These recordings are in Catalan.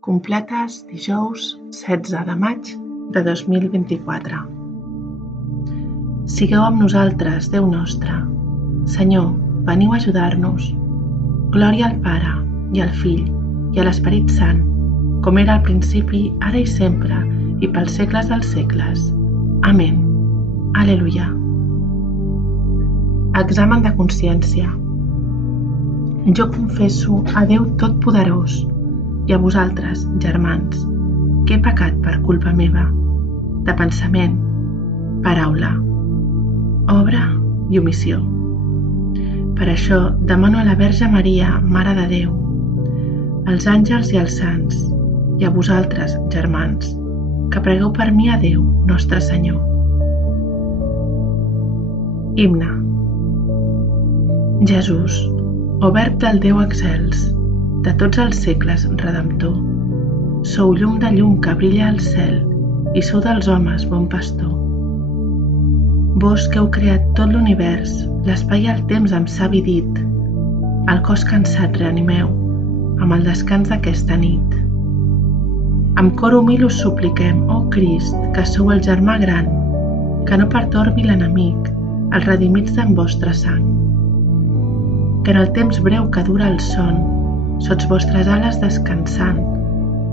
Completes dijous 16 de maig de 2024. Sigueu amb nosaltres, Déu nostre. Senyor, veniu a ajudar-nos. Glòria al Pare, i al Fill, i a l'Esperit Sant, com era al principi, ara i sempre, i pels segles dels segles. Amén. Aleluia. Examen de consciència. Jo confesso a Déu Totpoderós i a vosaltres, germans, que he pecat per culpa meva, de pensament, paraula, obra i omissió. Per això demano a la Verge Maria, Mare de Déu, als àngels i als sants, i a vosaltres, germans, que pregueu per mi a Déu, nostre Senyor. Himne. Jesús, o Verb del Déu excels, de tots els segles redemptor, sou llum de llum que brilla al cel i sou dels homes bon pastor. Vós que heu creat tot l'univers, l'espai i el temps amb savi dit, el cos cansat reanimeu amb el descans d'aquesta nit. Amb cor humil us supliquem, ó Crist, que sou el germà gran, que no pertorbi l'enemic, els redimits d'en vostre sang. Que en el temps breu que dura el son, sots vostres ales descansant,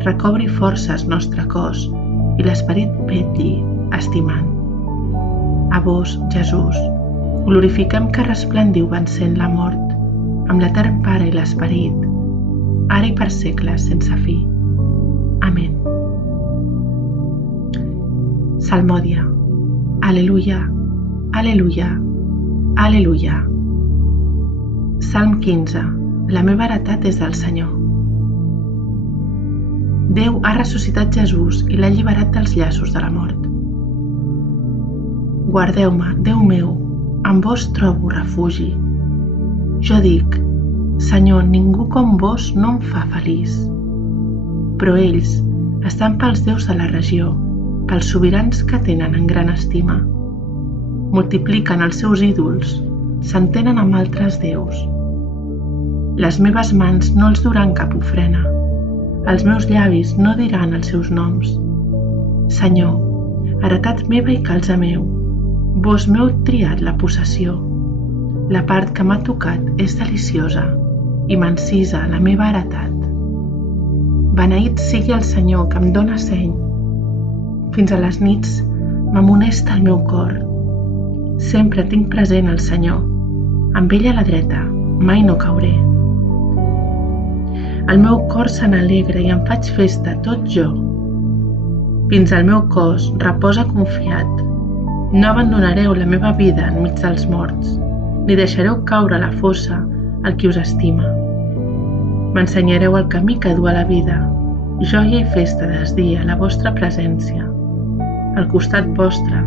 recobri forces nostre cos i l'esperit vetlli, estimant. A vos, Jesús, glorifiquem que resplendiu vencent la mort, amb l'etern Pare i l'Esperit, ara i per segles sense fi. Amén. Salmòdia. Aleluia, aleluia, aleluia. Salm 15. La meva heretat és del Senyor. Déu ha ressuscitat Jesús i l'ha alliberat dels llaços de la mort. Guardeu-me, Déu meu, en vos trobo refugi. Jo dic, Senyor, ningú com vos no em fa feliç. Però ells estan pels déus de la regió, pels sobirans que tenen en gran estima. Multipliquen els seus ídols, s'entenen amb altres déus. Les meves mans no els duran cap ofrena, els meus llavis no diran els seus noms. Senyor, heretat meva i calze meu, vos m'heu triat la possessió. La part que m'ha tocat és deliciosa i m'encisa la meva heretat. Beneït sigui el Senyor que em dóna seny. Fins a les nits m'amonesta el meu cor. Sempre tinc present el Senyor. Amb ell a la dreta, mai no cauré. El meu cor se n'alegra i em faig festa tot jo. Fins al meu cos reposa confiat. No abandonareu la meva vida enmig dels morts, ni deixareu caure a la fossa el qui us estima. M'ensenyareu el camí que du a la vida. Joia i festa desdia la vostra presència. Al costat vostre,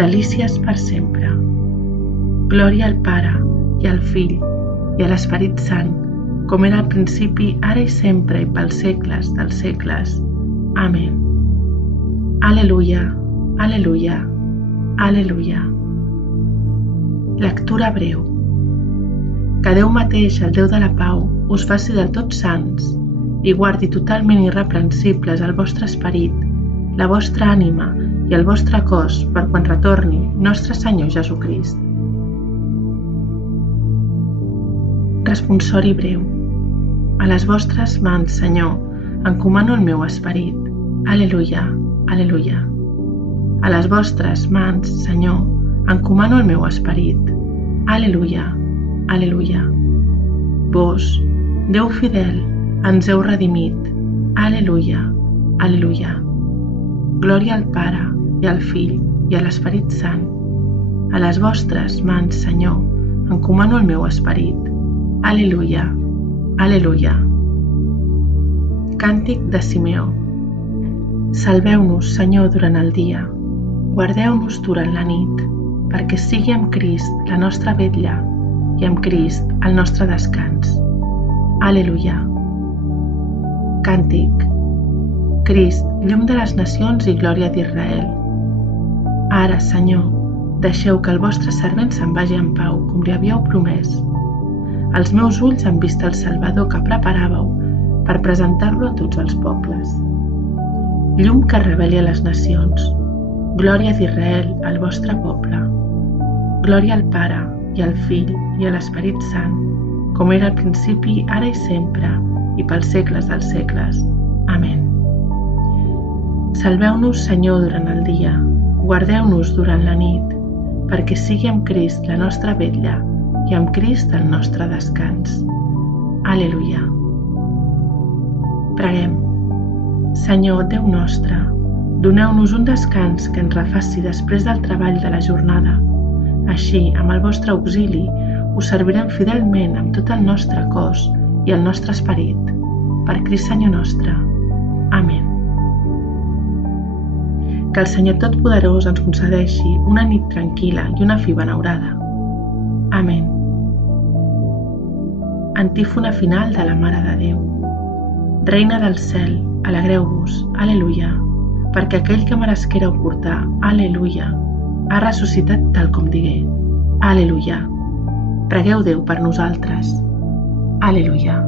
delícies per sempre. Glòria al Pare, i al Fill, i a l'Esperit Sant, com era al principi, ara i sempre, i pels segles dels segles. Amén. Aleluia, aleluia, aleluia. Lectura breu. Que Déu mateix, el Déu de la pau, us faci del tot sants i guardi totalment irreprensibles el vostre esperit, la vostra ànima i el vostre cos per quan retorni nostre Senyor Jesucrist. Responsori breu. A les vostres mans, Senyor, encomano el meu esperit. Aleluia, aleluia. A les vostres mans, Senyor, encomano el meu esperit. Aleluia, aleluia. Vos, Déu fidel, ens heu redimit. Aleluia, aleluia. Glòria al Pare, i al Fill, i a l'Esperit Sant. A les vostres mans, Senyor, encomano el meu esperit. Aleluia, aleluia. Càntic de Simeó. Salveu-nos, Senyor, durant el dia. Guardeu-nos durant la nit, perquè sigui amb Crist la nostra vetlla i amb Crist el nostre descans. Aleluia. Càntic. Crist, llum de les nacions i glòria d'Israel. Ara, Senyor, deixeu que el vostre servent se'n vagi en pau, com li havíeu promès. Els meus ulls han vist el Salvador que preparàveu per presentar-lo a tots els pobles. Llum que reveli a les nacions, glòria d'Israel, al vostre poble. Glòria al Pare, i al Fill, i a l'Esperit Sant, com era al principi, ara i sempre, i pels segles dels segles. Amén. Salveu-nos, Senyor, durant el dia, guardeu-nos durant la nit, perquè sigui amb Crist la nostra vetlla i amb Crist el nostre descans. Aleluia. Preguem. Senyor, Déu nostre, doneu-nos un descans que ens refaci després del treball de la jornada. Així, amb el vostre auxili, us servirem fidelment amb tot el nostre cos i el nostre esperit. Per Crist Senyor nostre. Amén. Que el Senyor Totpoderós ens concedeixi una nit tranquil·la i una fi benaurada. Amén. Antífona final de la Mare de Déu. Reina del cel, alegreu-vos, aleluia, perquè aquell que meresquéreu portar, aleluia, ha ressuscitat tal com digué, aleluia. Pregueu Déu per nosaltres, aleluia.